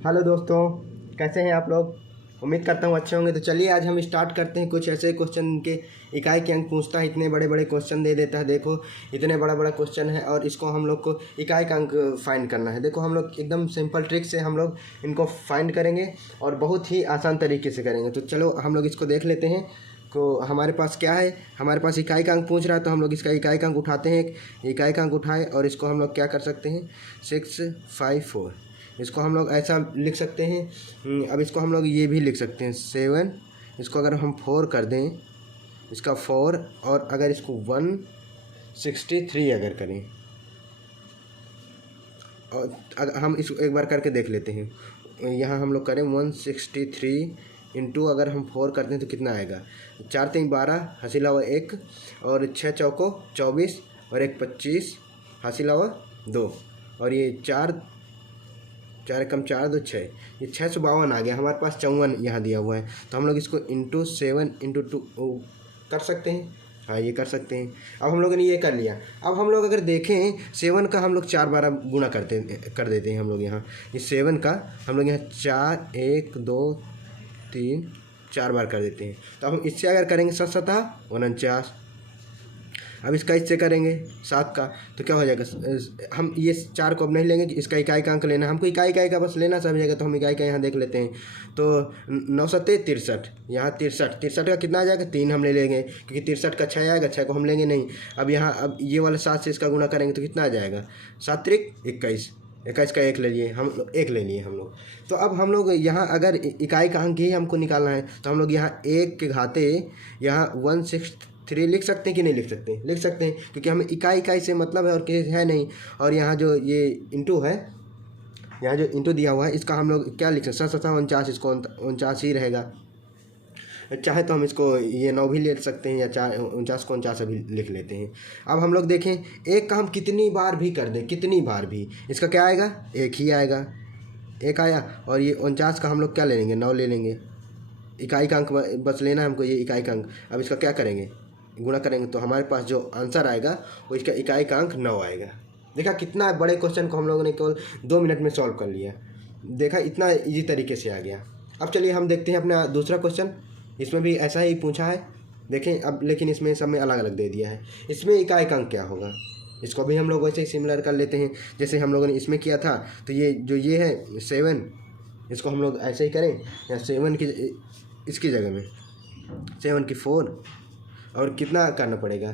Hello दोस्तों, कैसे हैं आप लोग। उम्मीद करता हूँ अच्छे होंगे। तो चलिए आज हम स्टार्ट करते हैं कुछ ऐसे क्वेश्चन के इकाई के अंक पूछता है। इतने बड़े बड़े क्वेश्चन दे देता है, देखो इतने बड़ा बड़ा क्वेश्चन है और इसको हम लोग को इकाई का अंक फाइंड करना है। देखो हम लोग एकदम सिंपल ट्रिक से हम लोग इनको फाइंड करेंगे और बहुत ही आसान तरीके से करेंगे। तो चलो हम लोग इसको देख लेते हैं। तो हमारे पास क्या है, हमारे पास इकाई का अंक पूछ रहा है तो हम लोग इसका इकाई का अंक उठाते हैं। इकाई का अंक उठाए और इसको हम लोग क्या कर सकते हैं, 654। इसको हम लोग ऐसा लिख सकते हैं। अब इसको हम लोग ये भी लिख सकते हैं 7। इसको अगर हम 4 कर दें, इसका 4, और अगर इसको 163 अगर करें, और अगर हम इसको एक बार करके देख लेते हैं। यहाँ हम लोग करें 163 इंटू अगर हम 4 करते हैं तो कितना आएगा। 4 3 12, हासिल हुआ 1, और 6 चौको 24, और 1 25, हासिल हुआ 2, और ये 4 4 कम 4 2 6, ये 652 आ गया। हमारे पास 54 यहाँ दिया हुआ है, तो हम लोग इसको इंटू 7 इंटू 2 कर सकते हैं। हाँ, ये कर सकते हैं। अब हम लोगों ने ये कर लिया। अब हम लोग अगर देखें 7 का हम लोग 4 बार गुणा कर देते हैं। हम लोग यहाँ इस 7 का हम लोग यहाँ 4 1 2 3 4 बार कर देते हैं। तो अब हम इससे अगर करेंगे 7 7 49। अब इसका इससे करेंगे 7 का तो क्या हो जाएगा। हम ये 4 को अब नहीं लेंगे, इसका इकाई का अंक लेना, हमको इकाई का बस लेना सब जगह। तो हम इकाई का यहाँ देख लेते हैं। तो 9 7 63, यहाँ 63 का कितना आ जाएगा, 3 हम ले लेंगे क्योंकि 63 का 6 आएगा, 6 को हम लेंगे नहीं। अब यहाँ अब ये वाला 7 से इसका गुणा करेंगे तो कितना आ जाएगा, 7 3 21, 21 का 1 ले लिए हम लोग, 1 ले लिए हम लोग। तो अब हम लोग यहाँ अगर इकाई का अंक ही हमको निकालना है तो हम लोग यहाँ 1 के घाते यहाँ 163 लिख सकते हैं कि नहीं लिख सकते, लिख सकते हैं क्योंकि हमें इकाई से मतलब है और किसी है नहीं। और यहाँ जो ये इंटू है, यहाँ जो इंटू दिया हुआ है इसका हम लोग क्या लिख सकते हैं, 7 7 49, इसको 49 ही रहेगा। चाहे तो हम इसको ये 9 भी ले सकते हैं, या 49 को 49 अभी लिख लेते हैं। अब हम लोग देखें 1 का हम कितनी बार भी कर दें, कितनी बार भी, इसका क्या आएगा, 1 ही आएगा, 1 आया। और ये 49 का हम लोग क्या ले लेंगे, 9 ले लेंगे। इकाई का अंक बस लेना है हमको, ये इकाई का अंक। अब इसका क्या करेंगे, गुणा करेंगे तो हमारे पास जो आंसर आएगा वो इसका इकाई का अंक 9 आएगा। देखा कितना बड़े क्वेश्चन को हम लोगों ने केवल 2 मिनट में सॉल्व कर लिया। देखा इतना इजी तरीके से आ गया। अब चलिए हम देखते हैं अपना दूसरा क्वेश्चन। इसमें भी ऐसा ही पूछा है, देखें अब, लेकिन इसमें सब में अलग अलग दे दिया है। इसमें इकाई का अंक क्या होगा, इसको भी हम लोग वैसे ही सिमिलर कर लेते हैं जैसे हम लोगों ने इसमें किया था। तो ये जो ये है 7, इसको हम लोग ऐसे ही करें, या 7 की इसकी जगह में 7 की 4, और कितना करना पड़ेगा,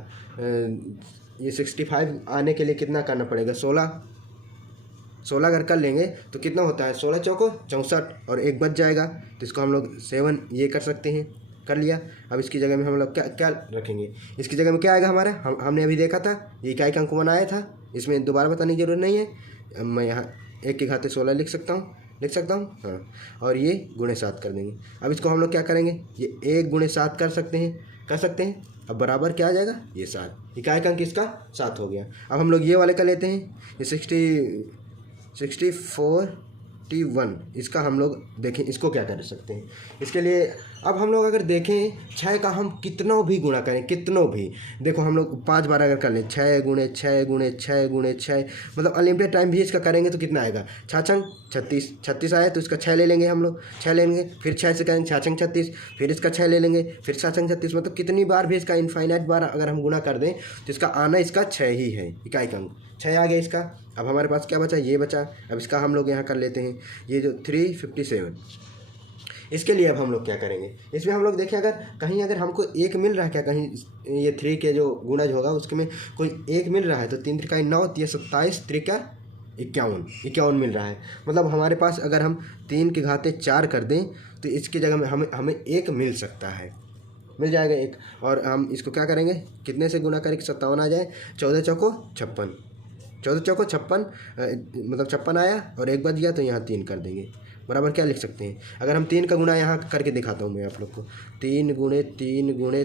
ये 65 आने के लिए कितना करना पड़ेगा, 16 अगर कर लेंगे तो कितना होता है, 16 चौको 64, और 1 बच जाएगा। तो इसको हम लोग 7 ये कर सकते हैं, कर लिया। अब इसकी जगह में हम लोग क्या क्या रखेंगे, इसकी जगह में क्या आएगा हमारा, हमने अभी देखा था ये इकाई का अंक बनाया था, इसमें दोबारा बताने की जरूरत नहीं है। मैं यहाँ 1 के घाते 16 लिख सकता हूँ, हाँ, और ये गुणे 7 कर देंगे। अब इसको हम लोग क्या करेंगे, ये 1 गुणे 7 कर सकते हैं। अब बराबर क्या आ जाएगा, ये 7, इकाई का अंक इसका 7 हो गया। अब हम लोग ये वाले का लेते हैं, ये 61, इसका हम लोग देखें इसको क्या कर सकते हैं। इसके लिए अब हम लोग अगर देखें 6 का हम कितनों भी गुणा करें, कितनों भी, देखो हम लोग 5 बार अगर कर लें, 6 गुणे 6 गुणे 6 गुणे 6, मतलब अनलिमिटेड टाइम भी इसका करेंगे तो कितना आएगा, 6 36 आया तो इसका 6 ले लेंगे हम लोग, 6 लेंगे, फिर 6 से करेंगे 6 36, फिर इसका 6 ले लेंगे, फिर 6 36, मतलब कितनी बार भी इसका इनफाइनाइट बार अगर हम गुणा कर दें तो इसका आना इसका 6 ही है, इकाई का अंक 6 आ गया इसका। अब हमारे पास क्या बचा, ये बचा। अब इसका हम लोग यहाँ कर लेते हैं, ये जो 357, इसके लिए अब हम लोग क्या करेंगे, इसमें हम लोग देखें अगर कहीं अगर हमको 1 मिल रहा है क्या, कहीं ये 3 के जो गुणज होगा उसके में कोई 1 मिल रहा है तो 3 त्रिका 9, 27 त्रिका 51 मिल रहा है। मतलब हमारे पास अगर हम 3 के घाते 4 कर दें तो इसकी जगह में हमें 1 मिल सकता है, मिल जाएगा 1। और हम इसको क्या करेंगे, कितने से गुणा करें कि 57 आ जाए, 14 चौको 56, 14 चौको 56, मतलब 56 आया और 1 बच गया तो यहाँ 3 कर देंगे। बराबर क्या लिख सकते हैं, अगर हम 3 का गुणा यहाँ करके दिखाता हूँ मैं आप लोग को, 3 गुणे 3 गुणे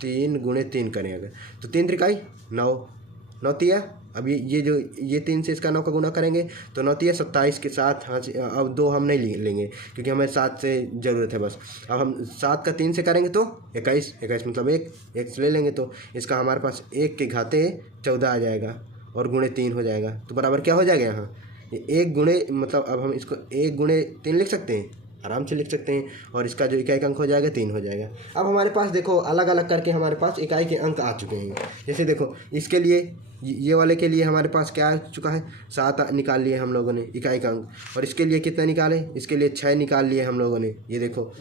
3 गुणे 3 करें अगर तो 3 त्रिकाई 9 तिया। अब ये जो ये 3 से इसका 9 का गुणा करेंगे तो 9 तिया 27 के साथ, हाँ अब 2 हम नहीं लेंगे क्योंकि हमें 7 से ज़रूरत है बस। अब हम 7 का 3 से करेंगे तो 21 मतलब 1 ले लेंगे तो इसका हमारे पास 1 के घाते 14 आ जाएगा और गुणे 3 हो जाएगा। तो बराबर क्या हो जाएगा यहाँ ये 1 गुणे मतलब अब हम इसको 1 गुणे 3 लिख सकते हैं, आराम से लिख सकते हैं। और इसका जो इकाई का अंक हो जाएगा 3 हो जाएगा। अब हमारे पास देखो अलग अलग करके हमारे पास इकाई के अंक आ चुके हैं। जैसे देखो इसके लिए ये वाले के लिए हमारे पास क्या आ चुका है, 7 निकाल लिए हम लोगों ने इकाई का अंक। और इसके लिए कितना निकाले, इसके लिए 6 निकाल लिए हम लोगों ने, ये देखो।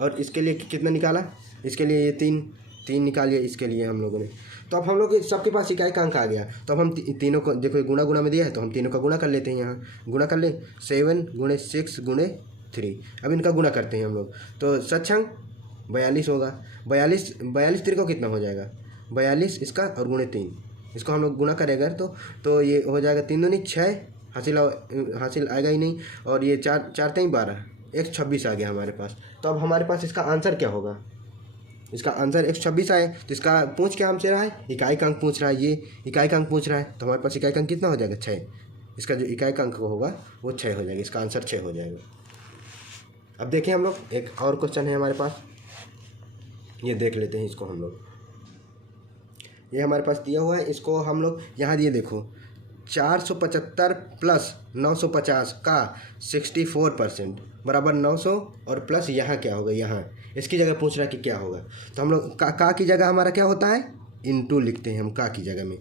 और इसके लिए कितना निकाला, इसके लिए ये 3 निकालिए इसके लिए हम लोगों ने। तो अब हम लोग सबके पास इकाई का अंक आ गया। तो अब हम तीनों को देखो गुणा गुणा में दिया है, तो हम तीनों का गुणा कर लेते हैं। यहाँ गुणा कर ले, 7 × 6 × 3। अब इनका गुणा करते हैं हम लोग, तो सक्षंग 42 होगा। 42 त्रिकोण कितना हो जाएगा, 42 इसका और गुणे 3, इसको हम लोग गुणा करें अगर तो ये हो जाएगा 3 दूनी 6, हासिल आएगा ही नहीं। और ये 4 3 12, 126 आ गया हमारे पास। तो अब हमारे पास इसका आंसर क्या होगा, इसका आंसर 126 आए। तो इसका पूछ क्या हमसे रहा है, इकाई का अंक पूछ रहा है, ये इकाई का अंक पूछ रहा है। तो हमारे पास इकाई का अंक कितना हो जाएगा, 6। इसका जो इकाई का अंक होगा वो 6 हो जाएगा, इसका आंसर 6 हो जाएगा। अब देखें हम लोग एक और क्वेश्चन है हमारे पास, ये देख लेते हैं इसको हम लोग। ये हमारे पास दिया हुआ है, इसको हम लोग यहाँ दिए देखो, 475 + 950 का 64% बराबर 900 और प्लस यहाँ क्या होगा, यहाँ इसकी जगह पूछ रहा है कि क्या होगा। तो हम लोग का की जगह हमारा क्या होता है, इंटू लिखते हैं हम का की जगह में।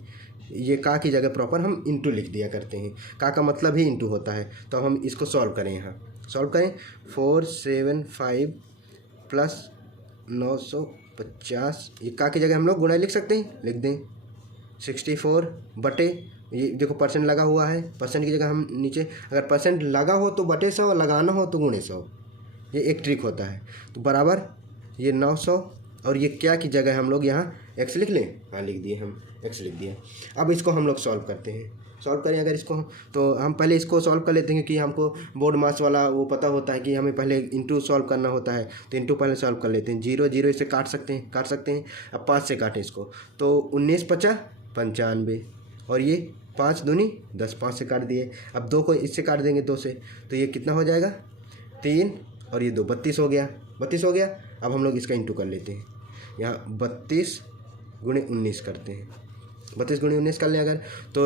ये का की जगह प्रॉपर हम इंटू लिख दिया करते हैं, का मतलब ही इंटू होता है। तो हम इसको सॉल्व करें, यहाँ सॉल्व करें। 475 + 950, ये का की जगह हम लोग गुणा लिख सकते हैं, लिख दें 64 बटे, ये देखो परसेंट लगा हुआ है, परसेंट की जगह हम नीचे अगर परसेंट लगा हो तो बटे 100, लगाना हो तो गुणे 100, ये एक ट्रिक होता है। तो बराबर ये 900 और ये क्या की जगह हम लोग यहाँ x लिख लें, हाँ लिख दिए हम, x लिख दिया। अब इसको हम लोग सॉल्व करते हैं, सॉल्व करें अगर इसको तो हम पहले इसको सॉल्व कर लेते हैं, क्योंकि हमको बोर्ड मास वाला वो पता होता है कि हमें पहले इंटू सॉल्व करना होता है। तो इंटू पहले सॉल्व कर लेते हैं, 0 0 इसे काट सकते हैं। अब 5 से काटें इसको, तो 19 × 5 = 95 और ये 5 दूनी 10, 5 से काट दिए। अब 2 को इससे काट देंगे 2 से, तो ये कितना हो जाएगा 3 और ये 2 32 हो गया, 32 हो गया। अब हम लोग इसका इंटू कर लेते हैं, यहाँ 32 × 19 करते हैं, 32 × 19 कर लें अगर, तो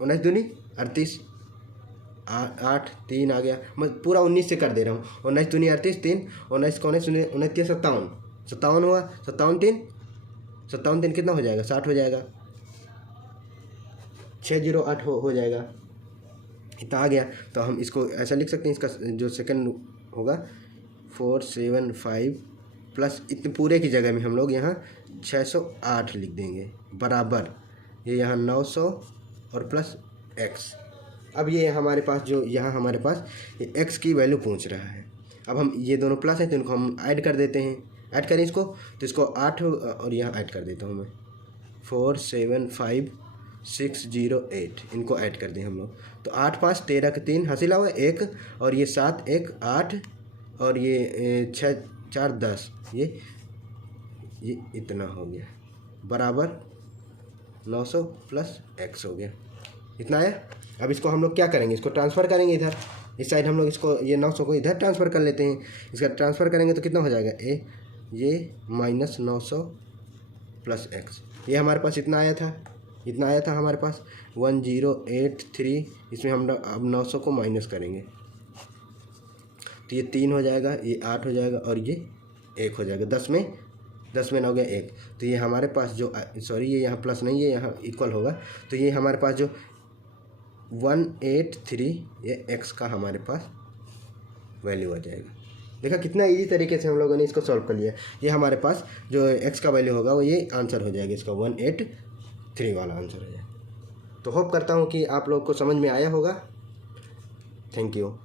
19 दूनी 38, 8 3 आ गया। मैं पूरा 19 से कर दे रहा हूँ, 19 दूनी 38, 3 19 को 19 29 57 हुआ, 57 3 कितना हो जाएगा, 60 हो जाएगा, 608 हो जाएगा, इतना आ गया। तो हम इसको ऐसा लिख सकते हैं, इसका जो सेकंड होगा 475 प्लस इतने पूरे की जगह में हम लोग यहाँ 608 लिख देंगे, बराबर ये यहाँ 900 और प्लस x। अब ये हमारे पास जो यहाँ हमारे पास ये x की वैल्यू पूछ रहा है। अब हम ये दोनों प्लस हैं तो इनको हम ऐड कर देते हैं, ऐड करें इसको, तो इसको 8 और यहाँ ऐड कर देता हूँ मैं, 475 608 इनको ऐड कर दें हम लोग। तो 8 5 13 के 3 हासिल हुआ 1 और ये 7 1 8 और ये 6 4 10, ये इतना हो गया, बराबर 900 प्लस x हो गया, इतना आया। अब इसको हम लोग क्या करेंगे, इसको ट्रांसफ़र करेंगे इधर, इस साइड हम लोग इसको ये 900 को इधर ट्रांसफ़र कर लेते हैं। इसका ट्रांसफ़र करेंगे तो कितना हो जाएगा, ये -900 प्लस x, ये हमारे पास इतना आया था हमारे पास 1083। इसमें हम अब 900 को माइनस करेंगे तो ये 3 हो जाएगा, ये 8 हो जाएगा और ये 1 हो जाएगा, 10 में 9 गया 1। तो ये हमारे पास जो सॉरी ये यहाँ प्लस नहीं है, यहाँ इक्वल होगा। तो ये हमारे पास जो 183 ये x का हमारे पास वैल्यू आ जाएगा। देखा कितना इजी तरीके से हम लोगों ने इसको सॉल्व कर लिया। ये हमारे पास जो x का वैल्यू होगा वो ये आंसर हो जाएगा, इसका 183 वाला आंसर हो जाएगा। तो होप करता हूँ कि आप लोग को समझ में आया होगा। Thank you.